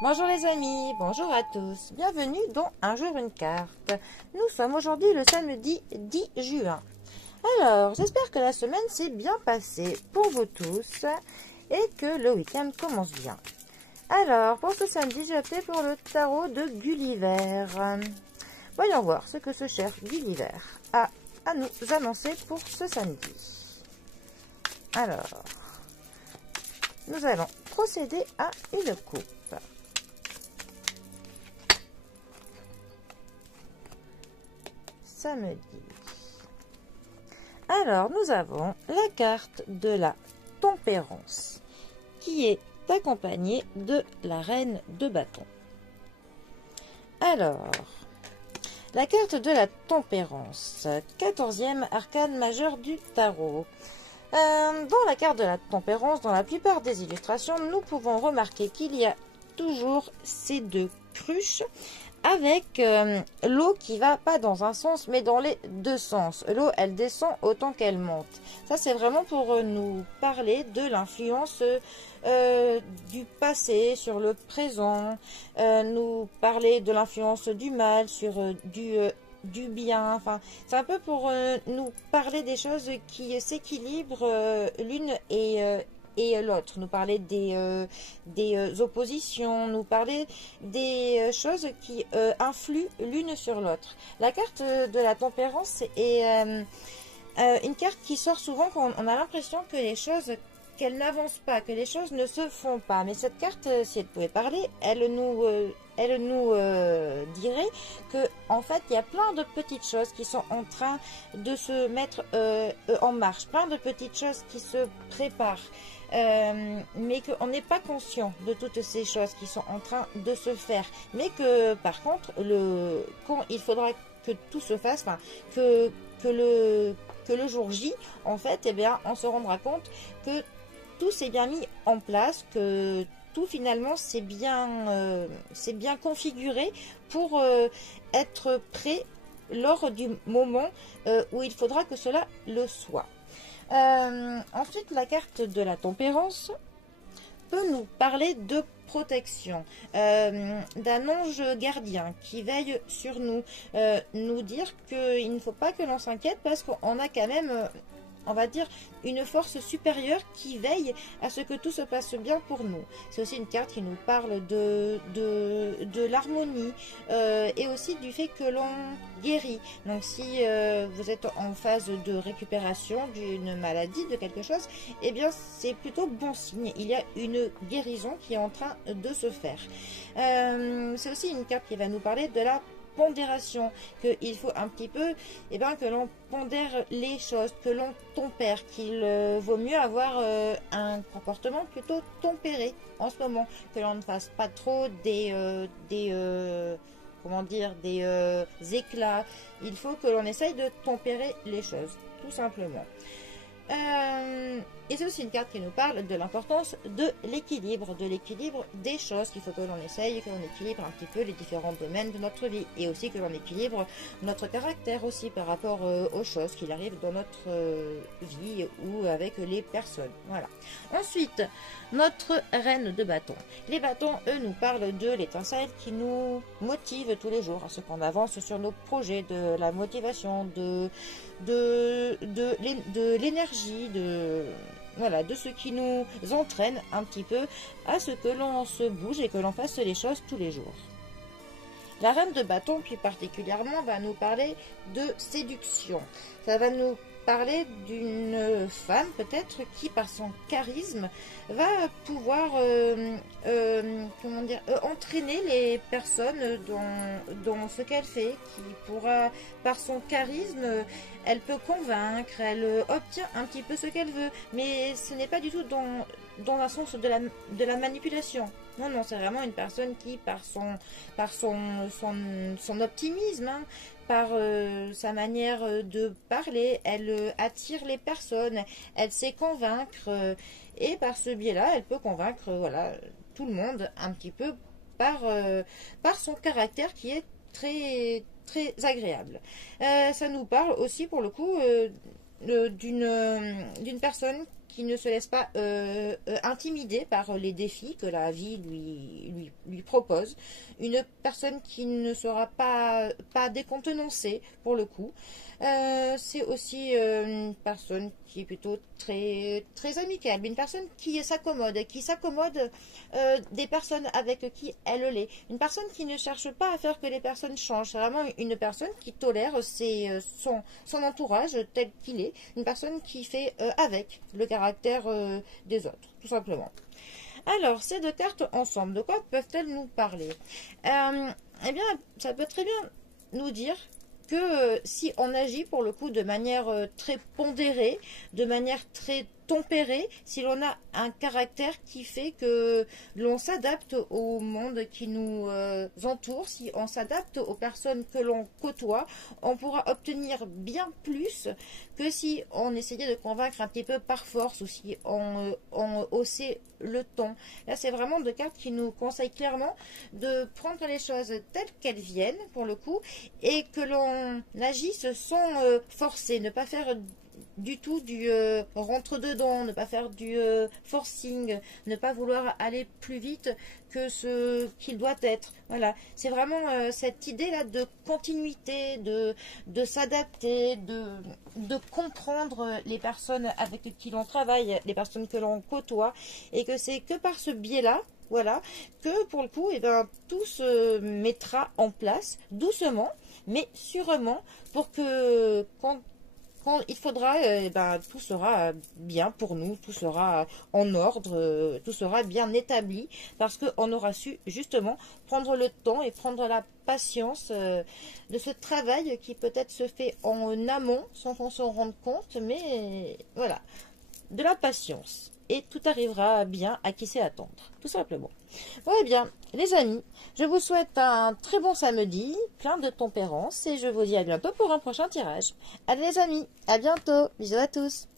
Bonjour les amis, bonjour à tous, bienvenue dans Un jour une carte. Nous sommes aujourd'hui le samedi 10 juin. Alors, j'espère que la semaine s'est bien passée pour vous tous et que le week-end commence bien. Alors, pour ce samedi, j'ai opté pour le tarot de Gulliver. Voyons voir ce que ce cher Gulliver a à nous annoncer pour ce samedi. Alors, nous allons procéder à une coupe. Samedi. Alors, nous avons la carte de la tempérance qui est accompagnée de la reine de bâton. Alors, la carte de la tempérance, 14e arcane majeur du tarot. Dans la carte de la tempérance, dans la plupart des illustrations, nous pouvons remarquer qu'il y a toujours ces deux cruches avec l'eau qui va pas dans un sens mais dans les deux sens. L'eau elle descend autant qu'elle monte. Ça c'est vraiment pour nous parler de l'influence du passé sur le présent, nous parler de l'influence du mal sur du bien. Enfin, c'est un peu pour nous parler des choses qui s'équilibrent l'une et l'autre, nous parler des oppositions, nous parler des choses qui influent l'une sur l'autre. La carte de la tempérance est une carte qui sort souvent quand on a l'impression que les choses, qu'elles n'avancent pas, que les choses ne se font pas. Mais cette carte, si elle pouvait parler, elle nous dirait que en fait il y a plein de petites choses qui sont en train de se mettre en marche, plein de petites choses qui se préparent. Mais qu'on n'est pas conscient de toutes ces choses qui sont en train de se faire, mais que par contre quand il faudra que tout se fasse, enfin, que le jour J en fait, eh bien, on se rendra compte que tout s'est bien mis en place, que tout finalement c'est bien configuré pour être prêt lors du moment où il faudra que cela le soit. Ensuite, la carte de la tempérance peut nous parler de protection, d'un ange gardien qui veille sur nous, nous dire qu'il ne faut pas que l'on s'inquiète parce qu'on a quand même, on va dire, une force supérieure qui veille à ce que tout se passe bien pour nous. C'est aussi une carte qui nous parle de l'harmonie et aussi du fait que l'on guérit. Donc si vous êtes en phase de récupération d'une maladie, de quelque chose, eh bien c'est plutôt bon signe. Il y a une guérison qui est en train de se faire. C'est aussi une carte qui va nous parler de la pondération, qu'il faut un petit peu que l'on pondère les choses, que l'on tempère, qu'il vaut mieux avoir un comportement plutôt tempéré en ce moment, que l'on ne fasse pas trop des éclats. Il faut que l'on essaye de tempérer les choses, tout simplement. Et c'est aussi une carte qui nous parle de l'importance de l'équilibre des choses, qu'il faut que l'on essaye, que l'on équilibre un petit peu les différents domaines de notre vie, et aussi que l'on équilibre notre caractère aussi par rapport aux choses qui arrivent dans notre vie ou avec les personnes. Voilà. Ensuite, notre reine de bâton. Les bâtons, eux, nous parlent de l'étincelle qui nous motive tous les jours à ce qu'on avance sur nos projets, de la motivation, de l'énergie, voilà, de ce qui nous entraîne un petit peu à ce que l'on se bouge et que l'on fasse les choses tous les jours. La reine de bâton, plus particulièrement, va nous parler de séduction. Ça va nous parler d'une femme peut-être qui, par son charisme, va pouvoir entraîner les personnes dans ce qu'elle fait, qui pourra, par son charisme, elle peut convaincre, elle obtient un petit peu ce qu'elle veut, mais ce n'est pas du tout dans un sens de la manipulation. Non, non, c'est vraiment une personne qui, par son optimisme, hein, par sa manière de parler, elle attire les personnes, elle sait convaincre, et par ce biais-là, elle peut convaincre voilà, tout le monde un petit peu par son caractère qui est très, très agréable. Ça nous parle aussi, pour le coup, d'une personne qui ne se laisse pas intimider par les défis que la vie lui propose, une personne qui ne sera pas décontenancée pour le coup. C'est aussi une personne qui est plutôt très amicale, une personne qui s'accommode des personnes avec qui elle l'est, une personne qui ne cherche pas à faire que les personnes changent. C'est vraiment une personne qui tolère son entourage tel qu'il est, une personne qui fait avec le caractère des autres, tout simplement. Alors, ces deux cartes ensemble, de quoi peuvent-elles nous parler? Eh bien, ça peut très bien nous dire que si on agit pour le coup de manière très pondérée, de manière très tempérée, si l'on a un caractère qui fait que l'on s'adapte au monde qui nous entoure, si on s'adapte aux personnes que l'on côtoie, on pourra obtenir bien plus que si on essayait de convaincre un petit peu par force ou si on haussait le ton. Là, c'est vraiment deux cartes qui nous conseillent clairement de prendre les choses telles qu'elles viennent, pour le coup, et que l'on agisse sans forcer, ne pas faire du tout du rentre-dedans, ne pas faire du forcing, ne pas vouloir aller plus vite que ce qu'il doit être. Voilà, c'est vraiment cette idée-là de continuité, de s'adapter, de comprendre les personnes avec qui l'on travaille, les personnes que l'on côtoie, et que c'est que par ce biais-là, voilà, que pour le coup, eh ben, tout se mettra en place doucement, mais sûrement, pour que quand il faudra, tout sera bien pour nous, tout sera en ordre, tout sera bien établi, parce qu'on aura su justement prendre le temps et prendre la patience de ce travail qui peut-être se fait en amont sans qu'on s'en rende compte, mais voilà, de la patience. Et tout arrivera bien à qui sait attendre, tout simplement. Bon, eh bien, les amis, je vous souhaite un très bon samedi, plein de tempérance, et je vous dis à bientôt pour un prochain tirage. Allez les amis, à bientôt, bisous à tous.